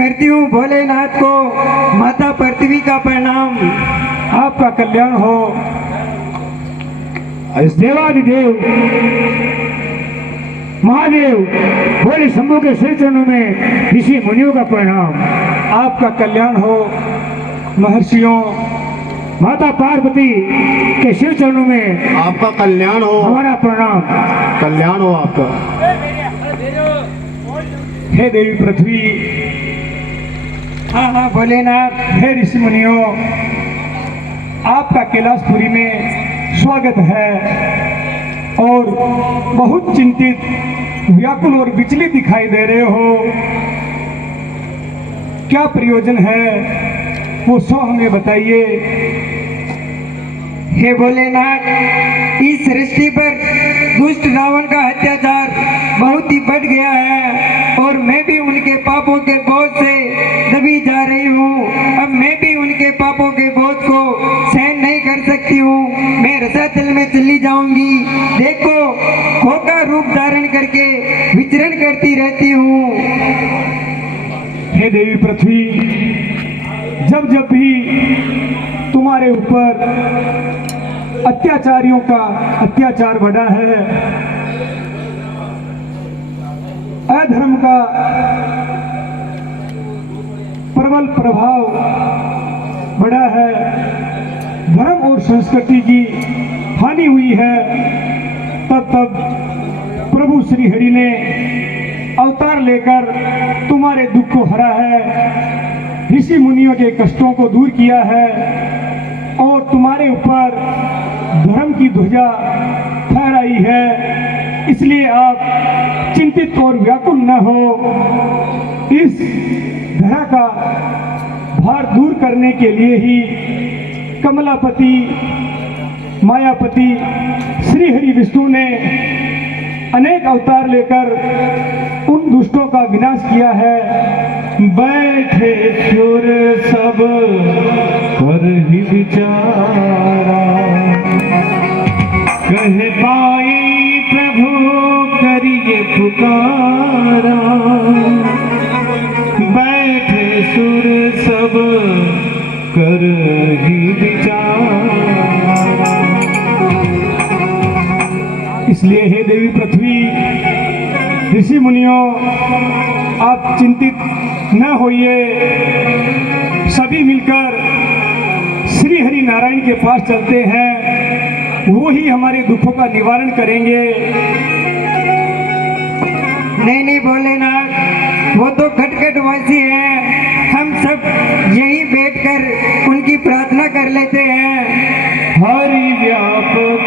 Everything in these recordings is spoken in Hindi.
करती हूँ भोलेनाथ को माता पृथ्वी का प्रणाम। आपका कल्याण हो। देवादिदेव महादेव भोले शंभु के श्री चरणों में ऋषि मुनियों का प्रणाम। आपका कल्याण हो। महर्षियों माता पार्वती के शिव चरणों में आपका कल्याण हो। हमारा प्रणाम। कल्याण हो आपका। हे देवी पृथ्वी, हाँ हाँ भोलेनाथ। हे ऋषि मुनियों, आपका कैलाशपुरी में स्वागत है और बहुत चिंतित, व्याकुल और विचलित दिखाई दे रहे हो। क्या प्रयोजन है वो सो हमें बताइए। हे भोलेनाथ, इस सृष्टि पर दुष्ट रावण का अत्याचार बहुत ही बढ़ गया है और मैं भी उनके पापों के बोझ से दबी जा रही हूँ। अब मैं भी उनके पापों के बोझ को सहन नहीं कर सकती हूँ। मैं रसातल में चली जाऊंगी। देखो, खोका रूप धारण करके विचरण करती रहती हूँ। हे देवी पृथ्वी, जब जब भी तुम्हारे ऊपर अत्याचारियों का अत्याचार बढ़ा है, अधर्म का प्रबल प्रभाव बढ़ा है, धर्म और संस्कृति की हानि हुई है, तब प्रभु श्री हरि ने अवतार लेकर तुम्हारे दुख को हरा है, ऋषि मुनियों के कष्टों को दूर किया है और तुम्हारे ऊपर धर्म की ध्वजा फहराई है। इसलिए आप चिंतित और व्याकुल न हो। इस धरा का भार दूर करने के लिए ही कमलापति मायापति श्री हरि विष्णु ने अनेक अवतार लेकर उन दुष्टों का विनाश किया है। बैठे सुर सब कर ही विचारा, कह पाई प्रभु करिए पुकारा। बैठे सुर सब कर ही विचारा। इसलिए हे देवी पृथ्वी, ऋषि मुनियों, आप चिंतित न होइए। सभी मिलकर श्री हरि नारायण के पास चलते हैं, वो ही हमारे दुखों का निवारण करेंगे। नहीं नहीं भोलेनाथ, वो तो खटखटवासी हैं। हम सब यहीं बैठकर उनकी प्रार्थना कर लेते हैं। हरि व्यापक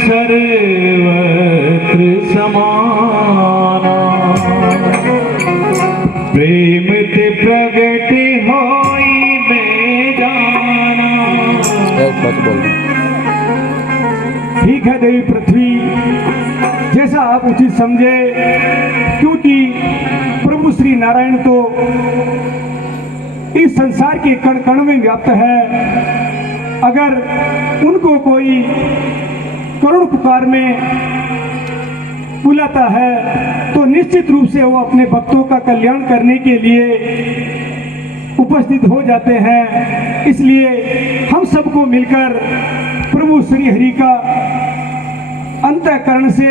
सर्वत्र समाना, प्रेम ते प्रगट होई में जाना। ठीक है देवी पृथ्वी, जैसा आप उचित समझे, क्योंकि प्रभु श्री नारायण तो इस संसार के कण कण में व्याप्त है। अगर उनको कोई करुण पुकार में बुलाता है तो निश्चित रूप से वो अपने भक्तों का कल्याण करने के लिए उपस्थित हो जाते हैं। इसलिए हम सबको मिलकर प्रभु श्री हरि का अंतःकरण से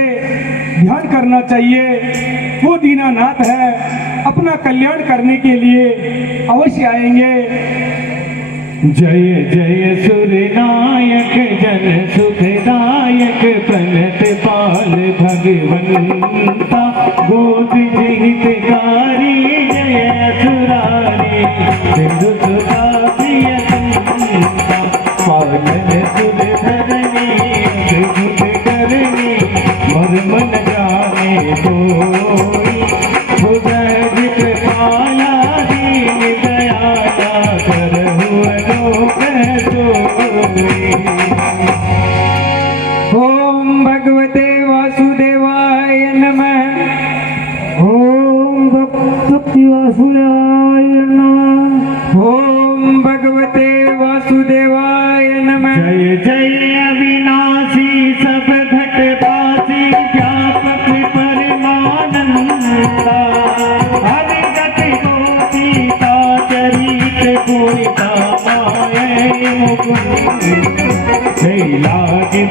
ध्यान करना चाहिए। वो दीनानाथ है, अपना कल्याण करने के लिए अवश्य आएंगे। जय जय सूर्यनायक जन सुखदायक, प्रणत पाल भगवंता, गोद हितकारी जय असुरारी, सिंधु सुता प्रियंता, पालन सुर धरणी अद्भुत करनी, मर मन जाने कोई, भुजग कृपाला दीन दयाला, करहु अलोक सोई। ओम भगवते वासुदेवाय नमः। ओम भक्ति वासुदेवाय नमः। ओम भगवते वासुदेवाय नमः। जय जय अविनाशी सब घटवासी, व्यापक परमानंदा, हरि गति गोपी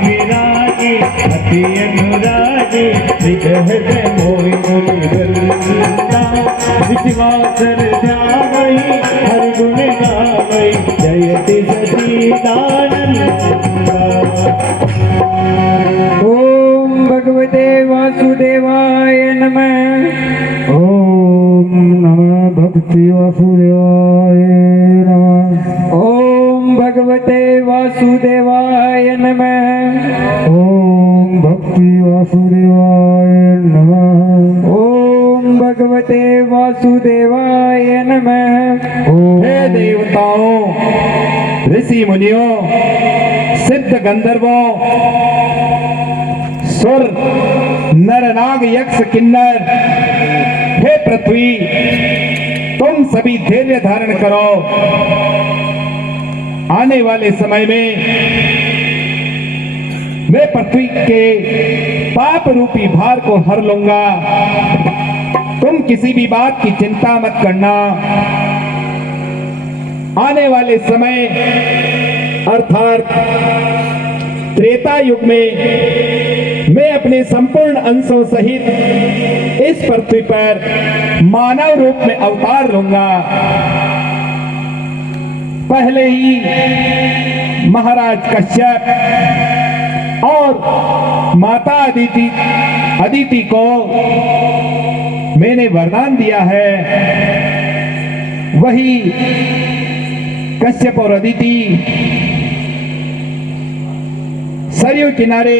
विरागी अति अनुरागी हृदय मोहि मुनि वृंदा विश्वासर ध्यावै हरि गुण गावै जयति सच्चिदानंदा। ओम भगवते वासुदेवाय नमः। ओम नमः भक्ति वासुदेवाय नमः। ओम भगवते वासुदेवाय नमः। ओम भक्ति वासुदेवाय नमः। ओम भगवते वासुदेवाय नमः। ओम हे देवताओं, ऋषि मुनियों, सिद्ध गंधर्वों, सुर नर नाग यक्ष किन्नर, हे पृथ्वी, तुम सभी धैर्य धारण करो। आने वाले समय में मैं पृथ्वी के पाप रूपी भार को हर लूंगा। तुम किसी भी बात की चिंता मत करना। आने वाले समय अर्थात त्रेता युग में मैं अपने संपूर्ण अंशों सहित इस पृथ्वी पर मानव रूप में अवतार लूंगा। पहले ही महाराज कश्यप और माता अदिति को मैंने वरदान दिया है। वही कश्यप और अदिति सरयू किनारे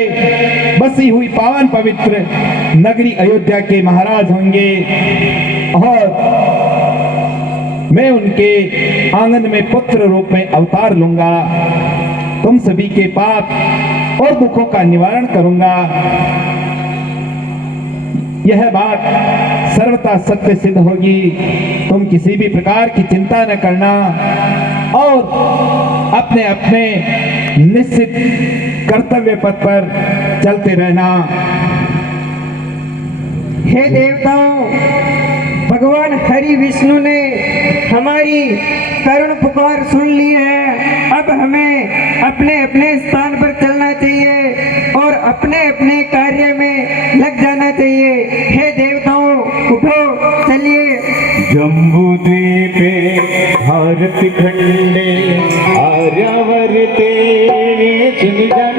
बसी हुई पावन पवित्र नगरी अयोध्या के महाराज होंगे और मैं उनके आंगन में पुत्र रूप में अवतार लूंगा। तुम सभी के पाप और दुखों का निवारण करूंगा। यह बात सर्वथा सत्य सिद्ध होगी। तुम किसी भी प्रकार की चिंता न करना और अपने अपने निश्चित कर्तव्य पथ पर चलते रहना। हे देवताओं, भगवान हरि विष्णु ने हमारी करुण पुकार सुन ली है। अब हमें अपने अपने स्थान पर चलना चाहिए और अपने अपने कार्य में लग जाना चाहिए। हे देवताओं, उठो, चलिए। जम्बूद्वीपे भारत खंडे आर्यावर्ते सुनिधन